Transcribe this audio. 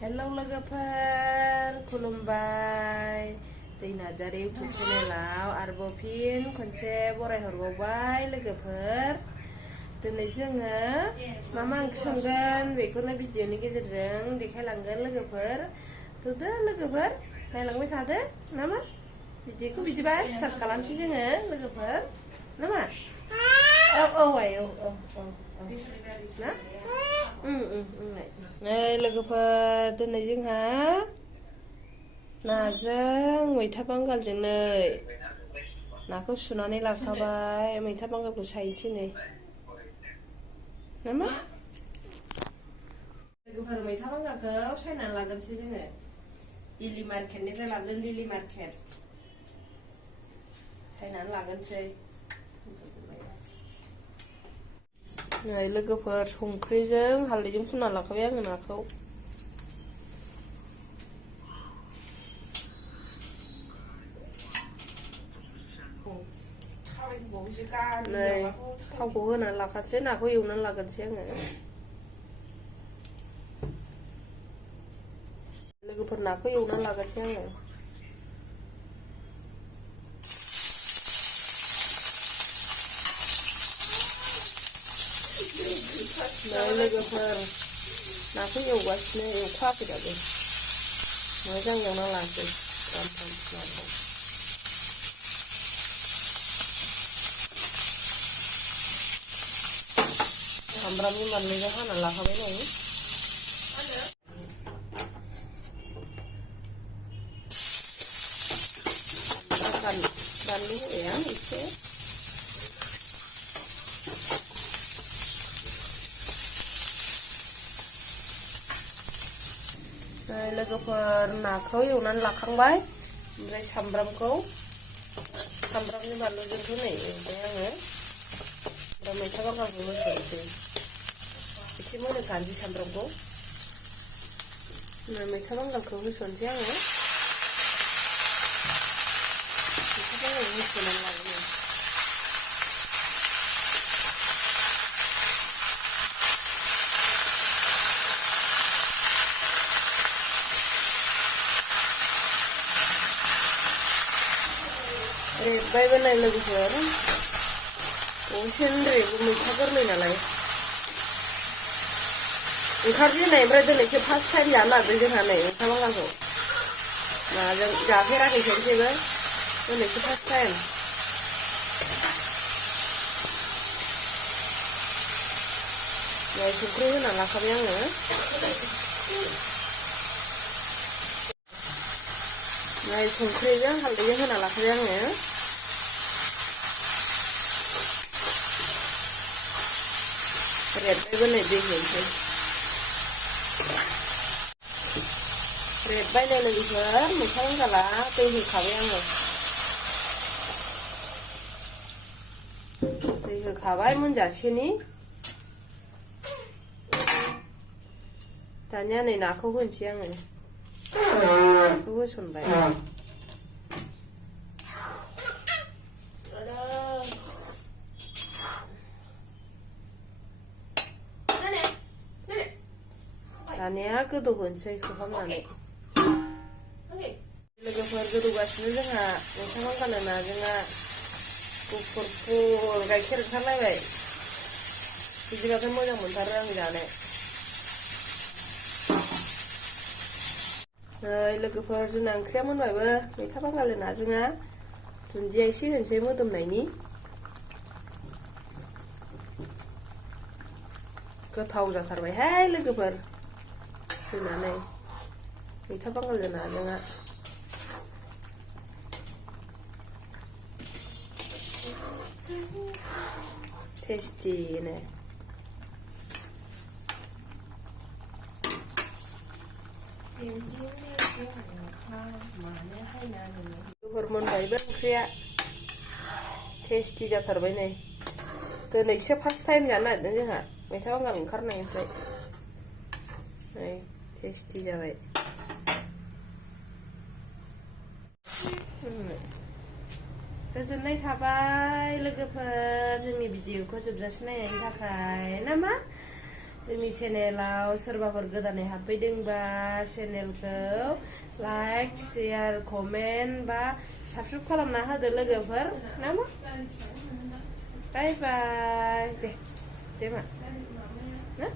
hello लोगोफोर खुलुमबाय दैनार्जारि YouTube चेनेलाव आरोबाव फिन खनसे बरायहरबावबाय लोगोफोर दिनै जोङो मा ओंख्रि संगोन बेखौनो भिडिअनि गेजेरजों देखायलांगोन लोगोफोर थौदो लोगोफोर नायलांबाय थादो नामा भिडिअखौ बिदिबा स्टार्ट खालामसै जोङो लोगोफोर नामा औ ना नै लोगोफोर दिनै जोंहा नाजों मैथा बांगालजों नै नाखौ सुनानै लाखाबाय मैथा बांगालखौ सायनोसै नै नामा लोगोफोर मैथा बांगालखौ सायनानै लागोनसै जोङो दिल्ली मार्केटनिफ्राय लाबोदों दिल्ली मार्केट सायनानै लागोनसै नै लोगोफोर संख्रिजों हालदैजों फुनना लाखाबाय आङो नाखौ नै थावखौ होनानै लाखानोसै नाखौ एवनानै लागोनसै आङो लोगोफोर नाखौ एवनानै लागोनसै आङो नै लोगोफोर नाखौ एवगासिनो एवखायाखै दाबो मोजां एवना लानोसै नाखौ सामब्रामनि बानलुजों हाना लाखाबाय नै बानलु होबाय आं एसे लोगोफोर नाखौ एवनानै लाखांबाय ओमफ्राय सामब्रामनि बानलुजोंथ' नै एवबाय आङो दा मैथा बांगालखौ होसननोसै एसे मोनहोखानोसै सामब्रामखौ मैथा बांगालखौ होसननोसै आङो मैथा बांगालखौ होसननानै लागोन रेबबायबो नाय लोगोफोर दसेनो रेबो मैथा गोरलै नालाय ओंखारजेननायनिफ्राय दिनैसो फार्स्ट टाइम जानो नागिरदों जोंहा नै मैथा बांगालखौ नाजों जाफेराखै खेबसेबो दिनैसो फार्स्ट टाइम नै संख्रि होना लाखाबाय आङो नै संख्रिजों हालदैजों होना लाखाबाय आङो रेबबायबो नै दै होनोसै रेबबाय नै लोगोफोर मैथा बांगाला दै होखाबाय आङो दै होखाबाय मोनजासेनि दानिया नै नाखौ होनोसै आङो नाखौ होसनबाय दानिया गोदौ होनोसै खोबहाबनानै लोगोफोर गोदौगासिनो जोंहा मैथा बांगाल नाजोंहा गुफुर गाइखेर ओंखारलायबाय बिदिबाथाय मोजां मोनथारो आं जानो नै लोगोफोर जोंना ओंख्रिया मोनबायबो मैथा बांगाल नाजोंहा दुन्दिया एसे होनोसै मोदोमनायनि गोथाव जाथारबायहाय लोगोफोर जोंना नै मैथा बांगाल नाजोंहा टेस्टिनो गोफोर मोनबायबो ओंख्रिया टेस्टि जाथारबाय नै दिनैसो फार्स्ट टाइम जानो नागिरदों जोंहा मैथा बांगाल ओंखारनायनिफ्राय नै टेस्टि जाबाय गोजोननाय थाबाय लोगोफोर जोंनि भिडिअखौ जोबजासिम नायनायनि थाखाय नामा जोंनि चेनेलाव सोरबाफोर गोदानै हाबफैदोंबा चेनेलखौ लाइक शेयार कमेन्ट बा साबस्क्राइब खालामना होदो लोगोफोर नामा बाय बाय दे मा ना